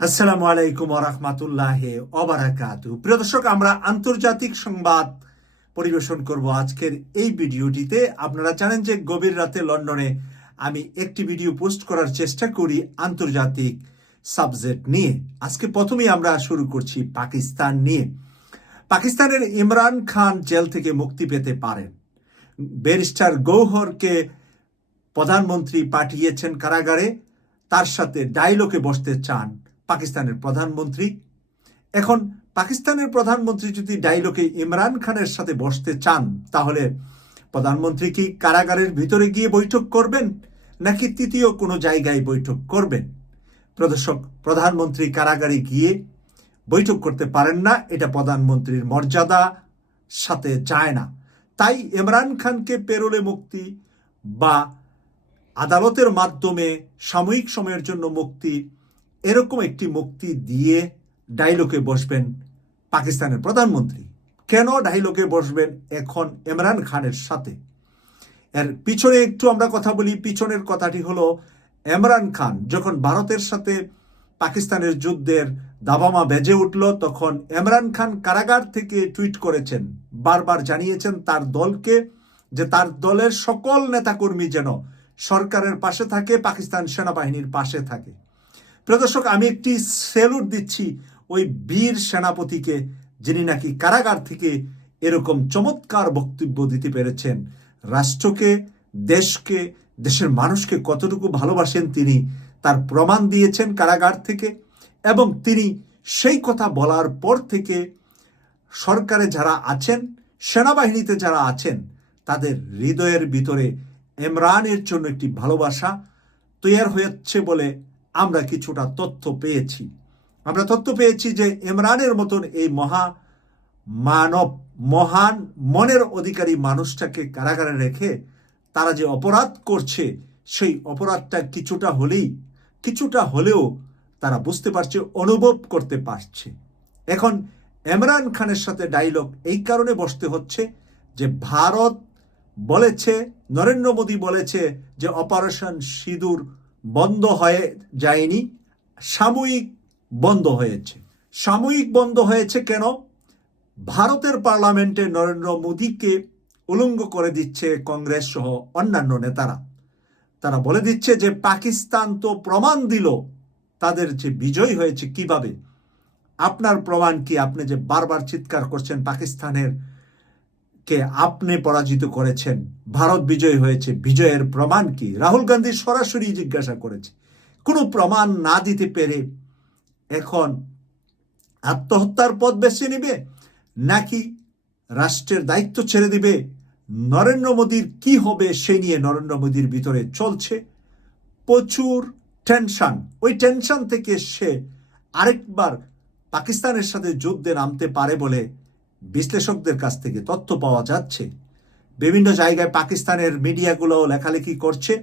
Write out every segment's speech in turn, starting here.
আসসালামু আলাইকুম রহমাতুল্লাহ অবরাকাত প্রিয় দর্শক, আমরা আন্তর্জাতিক সংবাদ পরিবেশন করব আজকের এই ভিডিওটিতে। আপনারা জানেন যে গভীর রাতে লন্ডনে আমি একটি ভিডিও পোস্ট করার চেষ্টা করি আন্তর্জাতিক সাবজেক্ট নিয়ে। আজকে প্রথমেই আমরা শুরু করছি পাকিস্তান নিয়ে। পাকিস্তানের ইমরান খান জেল থেকে মুক্তি পেতে পারেন ব্যারিস্টার গৌহরকে প্রধানমন্ত্রী পাঠিয়েছেন কারাগারে। তার সাথে ডাইলগে বসতে চান পাকিস্তানের প্রধানমন্ত্রী। এখন পাকিস্তানের প্রধানমন্ত্রী যদি ডাইলগে ইমরান খানের সাথে বসতে চান, তাহলে প্রধানমন্ত্রী কি কারাগারের ভিতরে গিয়ে বৈঠক করবেন, নাকি তৃতীয় কোনো জায়গায় বৈঠক করবেন? প্রদর্শক, প্রধানমন্ত্রী কারাগারে গিয়ে বৈঠক করতে পারেন না, এটা প্রধানমন্ত্রীর মর্যাদা সাথে যায় না। তাই ইমরান খানকে পেরোলে মুক্তি বা আদালতের মাধ্যমে সাময়িক সময়ের জন্য মুক্তি এরকম একটি মুক্তি দিয়ে ডাইলগে বসবেন পাকিস্তানের প্রধানমন্ত্রী। কেন ডাইলগে বসবেন এখন ইমরান খানের সাথে? এর পিছনে একটু আমরা কথা বলি। পিছনের কথাটি হলো, ইমরান খান যখন ভারতের সাথে পাকিস্তানের যুদ্ধের দাবামা বেজে উঠল, তখন ইমরান খান কারাগার থেকে টুইট করেছেন, বারবার জানিয়েছেন তার দলকে যে তার দলের সকল নেতাকর্মী যেন সরকারের পাশে থাকে, পাকিস্তান সেনাবাহিনীর পাশে থাকে। প্রদর্শক আমি একটি সেলুট দিচ্ছি ওই বীর সেনাপতিকে, যিনি নাকি কারাগার থেকে এরকম চমৎকার বক্তব্য দিতে পেরেছেন। রাষ্ট্রকে, দেশকে, দেশের মানুষকে কতটুকু ভালোবাসেন তিনি, তার প্রমাণ দিয়েছেন কারাগার থেকে, এবং তিনি সেই কথা বলার পর থেকে সরকারে যারা আছেন, সেনাবাহিনীতে যারা আছেন, তাদের হৃদয়ের ভিতরে ইমরানের জন্য একটি ভালোবাসা তৈরি হয়েছে বলে আমরা কিছুটা তথ্য পেয়েছি। আমরা তথ্য পেয়েছি যে ইমরানের মতন এই মহা মানব, মহান, মনের অধিকারী মানুষটাকে কারাগারে রেখে তারা যে অপরাধ করছে, সেই অপরাধটা কিছুটা হলেই, কিছুটা হলেও তারা বুঝতে পারছে, অনুভব করতে পারছে। এখন ইমরান খানের সাথে ডায়লগ এই কারণে বসতে হচ্ছে যে ভারত বলেছে, নরেন্দ্র মোদী বলেছে যে অপারেশন সিঁদুর বন্ধ হয়ে যায়নি, সাময়িক বন্ধ হয়েছে। সাময়িক বন্ধ হয়েছে কেন? ভারতের পার্লামেন্টে নরেন্দ্র মোদীকে উলঙ্গ করে দিচ্ছে কংগ্রেস সহ অন্যান্য নেতারা। তারা বলে দিচ্ছে যে, পাকিস্তান তো প্রমাণ দিল তাদের যে বিজয় হয়েছে কীভাবে। আপনার প্রমাণ কি? আপনি যে বারবার চিৎকার করছেন পাকিস্তানের কে আপনি পরাজিত করেছেন? ভারত বিজয় হয়েছে, বিজয়ের প্রমাণ কি? রাহুল গান্ধী সরাসরি জিজ্ঞাসা করেছে। কোনো প্রমাণ না দিতে পেরে এখন আত্মহত্যার পথ বেছে নেবে নাকি রাষ্ট্রের দায়িত্ব ছেড়ে দিবে? নরেন্দ্র মোদীর কি হবে সে নিয়ে নরেন্দ্র মোদীর ভিতরে চলছে প্রচুর টেনশন। ওই টেনশন থেকে সে আরেকবার পাকিস্তানের সাথে যুদ্ধে নামতে পারে বলে বিশ্লেষকদের কাছ থেকে তথ্য পাওয়া যাচ্ছে। বিভিন্ন জায়গায় পাকিস্তানের মিডিয়াগুলো লেখালেখি করছে।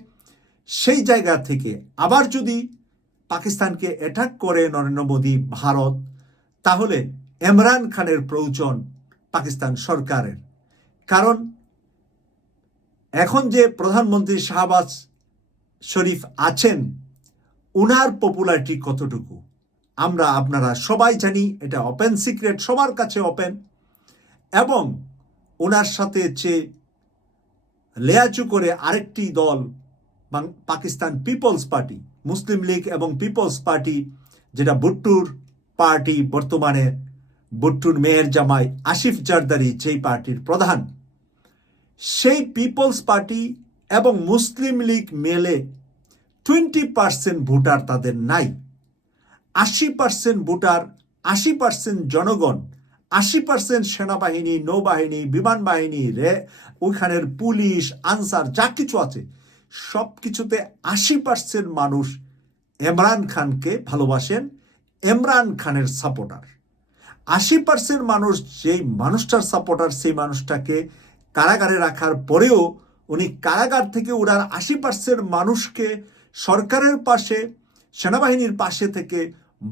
সেই জায়গা থেকে আবার যদি পাকিস্তানকে অ্যাটাক করে নরেন্দ্র মোদী ভারত, তাহলে ইমরান খানের প্রয়োজন পাকিস্তান সরকারের। কারণ এখন যে প্রধানমন্ত্রী শাহবাজ শরীফ আছেন, উনার পপুলারিটি কতটুকু? আমরা, আপনারা সবাই জানি এটা ওপেন সিক্রেট সবার কাছে ওপেন এবং ওনার সাথে যে লেয়াচু করে আরেকটি দল Pakistan peoples party, Muslim league এবং পিপলস পার্টি, যেটা ভুট্টুর পার্টি, বর্তমানে ভুট্টুর মেয়ের জামাই আসিফ জারদারি যেই পার্টির প্রধান। সেই পিপলস পার্টি এবং মুসলিম লীগ মেলে টোয়েন্টি পার্সেন্ট ভোটার তাদের নাই। আশি পার্সেন্ট ভোটার, আশি পার্সেন্ট জনগণ আশি পার্সেন্ট সেনাবাহিনী, নৌবাহিনী বিমান বাহিনী রে, ওইখানের পুলিশ, আনসার, যা কিছু আছে সব কিছুতে আশি পার্সেন্ট মানুষ ইমরান খানকে ভালোবাসেন, ইমরান খানের সাপোর্টার আশি পার্সেন্ট মানুষ যেই মানুষটার সাপোর্টার সেই মানুষটাকে কারাগারে রাখার পরেও উনি কারাগার থেকে ওনার আশি পার্সেন্ট মানুষকে সরকারের পাশে, সেনাবাহিনীর পাশে থেকে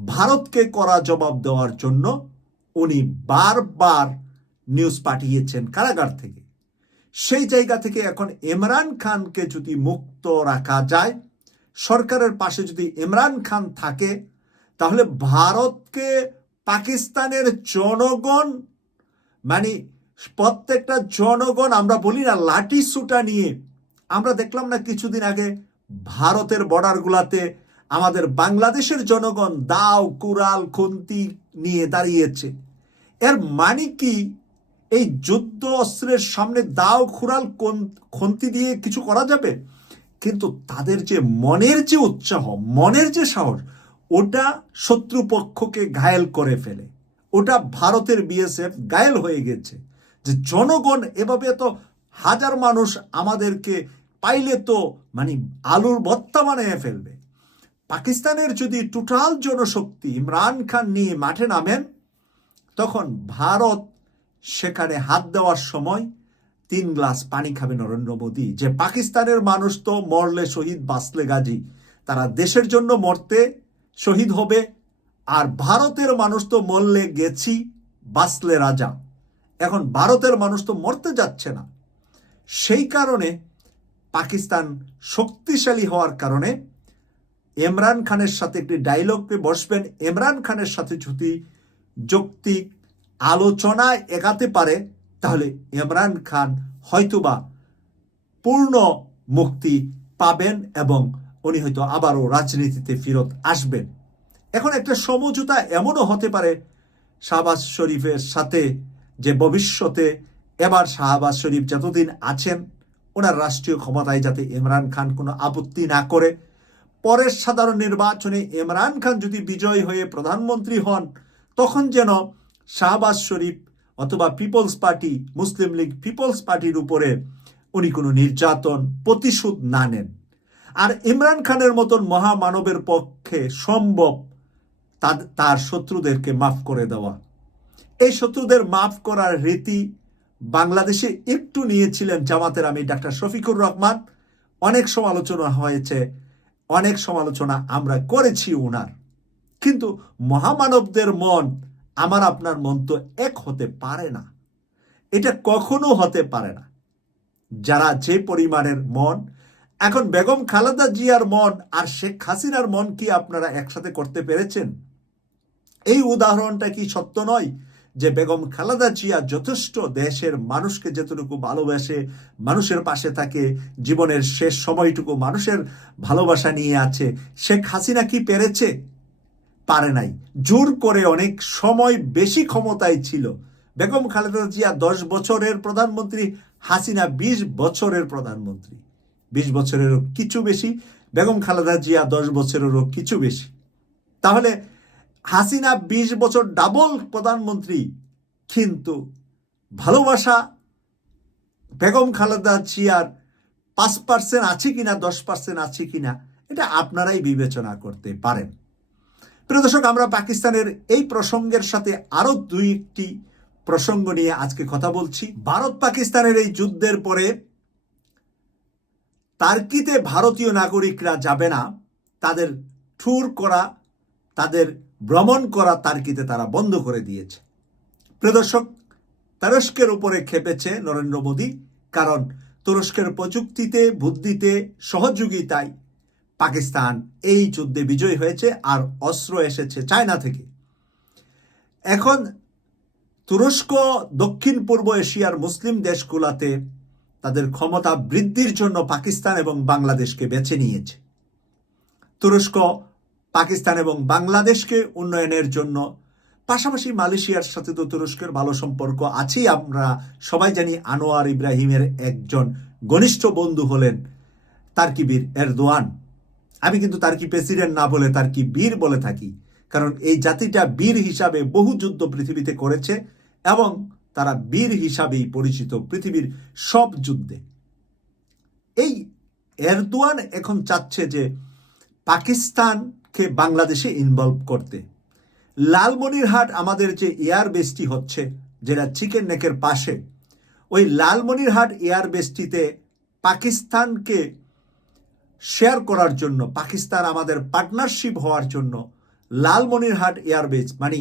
ভারতকে করা জবাব দেওয়ার জন্য উনি বারবার নিউজ পাঠিয়েছেন কারাগার থেকে। সেই জায়গা থেকে এখন ইমরান খানকে যদি মুক্ত রাখা যায়, সরকারের পাশে যদি ইমরান খান থাকে, তাহলে ভারতকে পাকিস্তানের জনগণ মানে প্রত্যেকটা জনগণ, আমরা বলি না লাঠি সুটা নিয়ে, আমরা দেখলাম না কিছুদিন আগে ভারতের বর্ডারগুলাতে আমাদের বাংলাদেশের জনগণ দাও, কুড়াল, খুন্তি নিয়ে দাঁড়িয়েছে। এর মানে কি? এই যুদ্ধ অস্ত্রের সামনে দাও খুরাল খন্তি দিয়ে কিছু করা যাবে? কিন্তু তাদের যে মনের যে উৎসাহ, মনের যে সাহস, ওটা শত্রুপক্ষকে ঘায়েল করে ফেলে। ওটা ভারতের বিএসএফ ঘায়েল হয়ে গেছে। যে জনগণ এভাবে তো হাজার মানুষ আমাদেরকে পাইলে তো মানে আলুর ভত্তা বানিয়ে ফেলবে। পাকিস্তানের যদি টোটাল জনশক্তি ইমরান খান নিয়ে মাঠে নামেন, তখন ভারত সেখানে হাত দেওয়ার সময় তিন গ্লাস পানি খাবে নরেন্দ্র মোদী। যে পাকিস্তানের মানুষ তো মরলে শহীদ, বাঁচলে গাজী। তারা দেশের জন্য মরতে শহীদ হবে, আর ভারতের মানুষ তো মরলে গেছি, বাঁচলে রাজা। এখন ভারতের মানুষ তো মরতে যাচ্ছে না। সেই কারণে পাকিস্তান শক্তিশালী হওয়ার কারণে ইমরান খানের সাথে একটি ডায়লগে বসবেন। ইমরান খানের সাথে যদি যৌক্তিক আলোচনায় এগাতে পারে, তাহলে ইমরান খান হয়তোবা পূর্ণ মুক্তি পাবেন এবং উনি হয়তো আবারও রাজনীতিতে ফেরত আসবেন। এখন একটা সমঝোতা এমনও হতে পারে, শাহবাজ শরীফের সাথে যে ভবিষ্যতে এবার শাহবাজ শরীফ যতদিন আছেন, ওনার রাষ্ট্রীয় ক্ষমতায় যাতে ইমরান খান কোনো আপত্তি না করে পরের সাধারণ নির্বাচনে ইমরান খান যদি বিজয় হয়ে প্রধানমন্ত্রী হন, তখন যেন শাহবাজ শরীফ অথবা peoples party, Muslim league peoples পার্টির উপরে উনি কোনো নির্যাতন, প্রতিশোধ না নেন। আর ইমরান খানের মতন মহামানবের পক্ষে সম্ভব তার শত্রুদেরকে মাফ করে দেওয়া। এই শত্রুদের মাফ করার রীতি বাংলাদেশে একটু নিয়েছিলেন জামাতের আমি ডাক্তার শফিকুর রহমান। অনেক সমালোচনা হয়েছে অনেক সমালোচনা আমরা করেছি উনার। কিন্তু মহামানবদের মন, আমার আপনার মন তো এক হতে পারে না। এটা কখনো হতে পারে না। যারা যে পরিমাণের মন, এখন বেগম খালেদা জিয়ার মন আর শেখ হাসিনার মন কি আপনারা একসাথে করতে পেরেছেন? এই উদাহরণটা কি সত্য নয়? যে বেগম খালেদা জিয়া যথেষ্ট দেশের মানুষকে যতটুকু ভালোবাসে, মানুষের পাশে থাকে, জীবনের শেষ সময়টুকু মানুষের ভালোবাসা নিয়ে আছে। শেখ হাসিনা কি পেরেছে? পারে নাই। জোর করে অনেক সময় বেশি ক্ষমতায় ছিল। বেগম খালেদা জিয়া দশ বছরের প্রধানমন্ত্রী, হাসিনা বিশ বছরের প্রধানমন্ত্রী। বিশ বছরেরও কিছু বেশি, বেগম খালেদা জিয়া দশ বছরেরও কিছু বেশি। তাহলে হাসিনা বিশ বছর ডাবল প্রধানমন্ত্রী, কিন্তু ভালোবাসা, বেগম খালেদা জিয়ার পাঁচ পার্সেন্ট আছে কিনা, দশ পার্সেন্ট আছে কিনা, এটা আপনারাই বিবেচনা করতে পারেন। প্রিয় দর্শক, আমরা পাকিস্তানের এই প্রসঙ্গের সাথে আরও দুই একটি প্রসঙ্গ নিয়ে আজকে কথা বলছি। ভারত পাকিস্তানের এই যুদ্ধের পরে তার্কিতে ভারতীয় নাগরিকরা যাবে না, তাদের ট্যুর করা, তাদের ভ্রমণ করা তার্কিতে তারা বন্ধ করে দিয়েছে। প্রদর্শক তুরস্কের উপরে খেপেছে নরেন্দ্র মোদী, কারণ তুরস্কের প্রযুক্তিতে, বুদ্ধিতে, সহযোগিতায় পাকিস্তান এই যুদ্ধে বিজয়ী হয়েছে আর অস্ত্র এসেছে চায়না থেকে। এখন তুরস্ক, দক্ষিণ পূর্ব এশিয়ার মুসলিম দেশগুলাতে তাদের ক্ষমতা বৃদ্ধির জন্য পাকিস্তান এবং বাংলাদেশকে বেছে নিয়েছে। তুরস্ক পাকিস্তান এবং বাংলাদেশকে উন্নয়নের জন্য। পাশাপাশি মালয়েশিয়ার সাথে তো তুরস্কের ভালো সম্পর্ক আছেই। আমরা সবাই জানি আনোয়ার ইব্রাহিমের একজন ঘনিষ্ঠ বন্ধু হলেন তার্কিবীর এরদোয়ান। আমি কিন্তু তার্কি প্রেসিডেন্ট না বলে তার্কি বীর বলে থাকি। কারণ এই জাতিটা বীর হিসাবে বহু যুদ্ধ পৃথিবীতে করেছে এবং তারা বীর হিসাবেই পরিচিত পৃথিবীর সব যুদ্ধে। এই এরদোয়ান এখন চাচ্ছে যে পাকিস্তানকে বাংলাদেশে ইনভলভ করতে। লালমনিরহাট আমাদের যে এয়ার বেসটি হচ্ছে, যেটা চিকেন নেকের পাশে, ওই লালমনিরহাট এয়ার বেসটিতে পাকিস্তানকে শেয়ার করার জন্য, পাকিস্তান আমাদের পার্টনারশিপ হওয়ার জন্য লালমনিরহাট এয়ারবেস মানে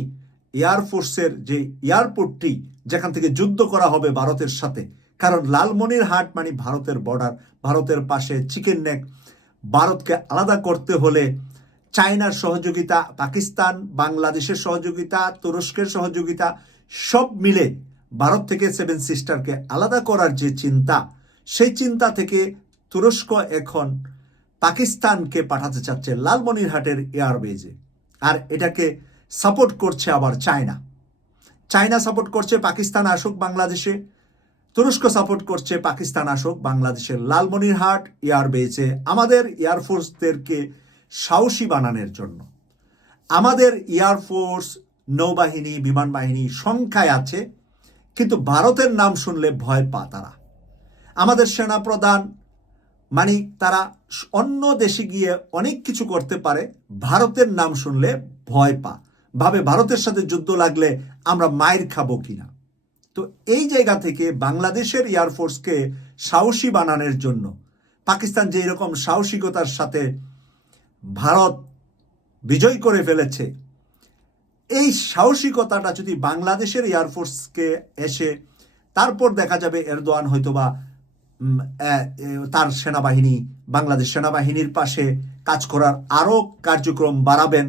এয়ারফোর্সের যে এয়ারপোর্টটি যেখান থেকে যুদ্ধ করা হবে ভারতের সাথে। কারণ লালমনিরহাট মানে ভারতের বর্ডার ভারতের পাশে চিকেন নেক ভারতকে আলাদা করতে হলে চায়নার সহযোগিতা, পাকিস্তান, বাংলাদেশের সহযোগিতা, তুরস্কের সহযোগিতা, সব মিলে ভারত থেকে সেভেন সিস্টারকে আলাদা করার যে চিন্তা, সেই চিন্তা থেকে তুরস্ক এখন পাকিস্তানকে পাঠাতে চাচ্ছে লালমনিরহাটের এয়ারবেজে। আর এটাকে সাপোর্ট করছে আবার চায়না। চায়না সাপোর্ট করছে, পাকিস্তান আসুক বাংলাদেশে। তুরস্ক সাপোর্ট করছে, পাকিস্তান আসুক বাংলাদেশের লালমনিরহাট এয়ারবেজে। আমাদের এয়ারফোর্সদেরকে সাহসী বানানোর জন্য। আমাদের এয়ারফোর্স নৌবাহিনী, বিমান বাহিনী সংখ্যায় আছে, কিন্তু ভারতের নাম শুনলে ভয় পা তারা। আমাদের সেনাপ্রধান মানে তারা অন্য দেশে গিয়ে অনেক কিছু করতে পারে, ভারতের নাম শুনলে ভয় পা ভাবে ভারতের সাথে যুদ্ধ লাগলে আমরা মায়ের খাব কিনা। তো এই জায়গা থেকে বাংলাদেশের এয়ারফোর্সকে সাহসী বানানোর জন্য, পাকিস্তান যে এরকম সাহসিকতার সাথে ভারত বিজয় করে ফেলেছে। এই সাহসিকতাটা যদি বাংলাদেশের এয়ারফোর্সকে এসে তারপর দেখা যাবে এরদোয়ান হয়তোবা তার সেনাবাহিনী, বাংলাদেশ সেনাবাহিনীর পাশে কাজ করার আরও কার্যক্রম বাড়াবেন।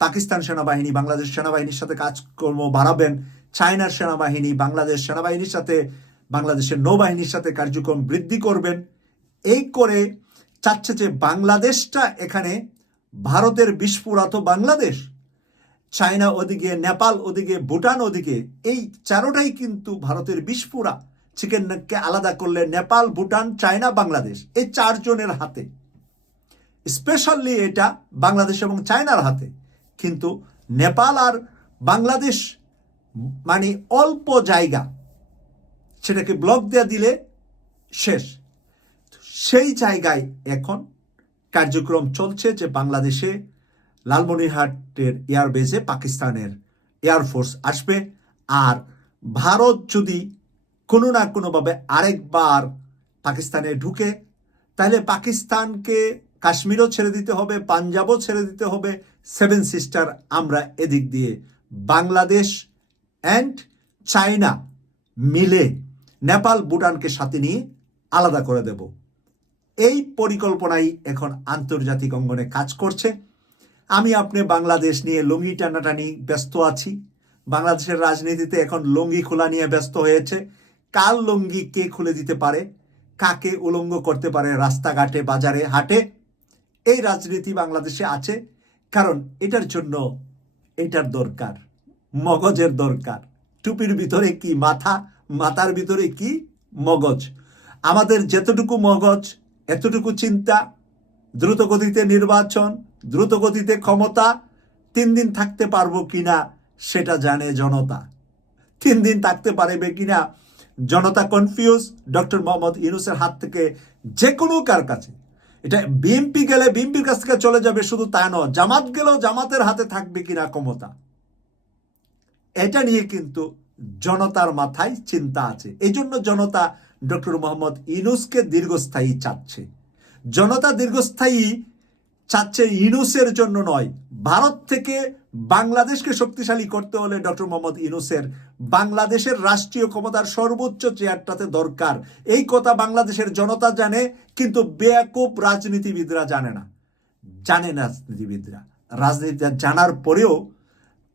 পাকিস্তান সেনাবাহিনী, বাংলাদেশ সেনাবাহিনীর সাথে কাজকর্ম বাড়াবেন। চায়নার সেনাবাহিনী, বাংলাদেশ সেনাবাহিনীর সাথে, বাংলাদেশের নৌবাহিনীর সাথে কার্যক্রম বৃদ্ধি করবেন। এই করে চাচ্ছে যে বাংলাদেশটা এখানে ভারতের বিস্ফোরাত বাংলাদেশ, চায়না ওদিকে, নেপাল ওদিকে, ভুটান ওদিকে, এই চারোটাই কিন্তু ভারতের বিস্ফোরা। চিকেন নেককে আলাদা করলে নেপাল, ভুটান, চায়না, বাংলাদেশ, এই চারজনের হাতে। স্পেশালি এটা বাংলাদেশ এবং চায়নার হাতে। কিন্তু নেপাল আর বাংলাদেশ মানে অল্প জায়গা। সেটাকে ব্লক দেওয়া দিলে শেষ। সেই জায়গায় এখন কার্যক্রম চলছে যে বাংলাদেশে লালমনিরহাটের এয়ারবেজে পাকিস্তানের এয়ারফোর্স আসবে। আর ভারত যদি কোনো না কোনোভাবে আরেকবার পাকিস্তানে ঢুকে, তাহলে পাকিস্তানকে কাশ্মীরও ছেড়ে দিতে হবে, পাঞ্জাবও ছেড়ে দিতে হবে। সেভেন সিস্টার আমরা এদিক দিয়ে বাংলাদেশ অ্যান্ড চায়না মিলে নেপাল, ভুটানকে সাথে নিয়ে আলাদা করে দেব। এই পরিকল্পনাই এখন আন্তর্জাতিক অঙ্গনে কাজ করছে। আমি আপনি বাংলাদেশ নিয়ে লুঙ্গি টানাটানি ব্যস্ত আছি। বাংলাদেশের রাজনীতিতে এখন লুঙ্গি খোলা নিয়ে ব্যস্ত হয়েছে। কার লুঙ্গি কে খুলে দিতে পারে? কাকে উলঙ্গ করতে পারে রাস্তাঘাটে, বাজারে, হাটে? এই রাজনীতি বাংলাদেশে আছে। কারণ এটার জন্য এটার দরকার, মগজের দরকার। টুপির ভিতরে কি মাথা, মাথার ভিতরে কি মগজ? আমাদের যেতটুকু মগজ এতটুকু চিন্তা দ্রুত গতিতে নির্বাচন দ্রুত গতিতে ক্ষমতা, তিন দিন থাকতে পারব কিনা সেটা জানে জনতা। তিন দিন থাকতে পারবে কিনা জনতা কনফিউজ, ডক্টর মোহাম্মদ ইউনুসের হাত থেকে যে কোনো কার কাছে। এটা বিএনপি গেলে বিএনপির কাছ থেকে চলে যাবে শুধু তা নয়, জামাত গেলেও জামাতের হাতে থাকবে কিনা ক্ষমতা। এটা নিয়ে কিন্তু জনতার মাথায় চিন্তা আছে। এই জন্য জনতা ডক্টর মোহাম্মদ ইনুসকে দীর্ঘস্থায়ী চাচ্ছে। জনতা দীর্ঘস্থায়ী চাচ্ছে ইনুসের জন্য নয়, ভারত থেকে বাংলাদেশকে শক্তিশালী করতে হলে ডক্টর মোহাম্মদ ইনুসের বাংলাদেশের রাষ্ট্রীয় ক্ষমতার সর্বোচ্চ চেয়ারটাতে দরকার। এই কথা বাংলাদেশের জনতা জানে, কিন্তু বেয়াকুব রাজনীতিবিদরা জানে না। জানে না রাজনীতিবিদরা। রাজনীতি জানার পরেও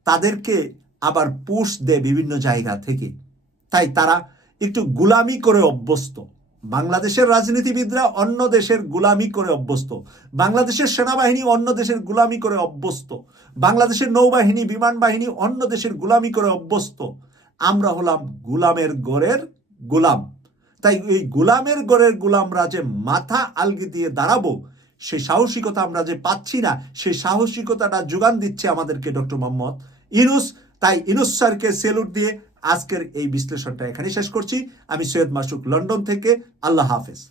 তাদেরকে আবার পুশ দেয় বিভিন্ন জায়গা থেকে। তাই তারা একটু গুলামি করে অভ্যস্ত। বাংলাদেশের রাজনীতিবিদরা অন্য দেশের গুলামি করে অভ্যস্ত। বাংলাদেশের সেনাবাহিনী অন্য দেশের গুলামি করে অভ্যস্ত। বাংলাদেশের নৌবাহিনী বিমান বাহিনী অন্য দেশের গুলামি করে অভ্যস্ত। আমরা হলাম গুলামের গড়ের গুলাম। তাই এই গুলামের গড়ের গুলামরা যে মাথা আলগি দিয়ে দাঁড়াবো সেই সাহসিকতা আমরা যে পাচ্ছি না সেই সাহসিকতাটা যোগান দিচ্ছে আমাদেরকে ডক্টর মোহাম্মদ ইনুস। তাই ইনুস স্যারকে সেলুট দিয়ে আজকের এই বিশ্লেষণটা এখানে শেষ করছি। আমি সৈয়দ মাসুক লন্ডন থেকে। আল্লাহ হাফেজ।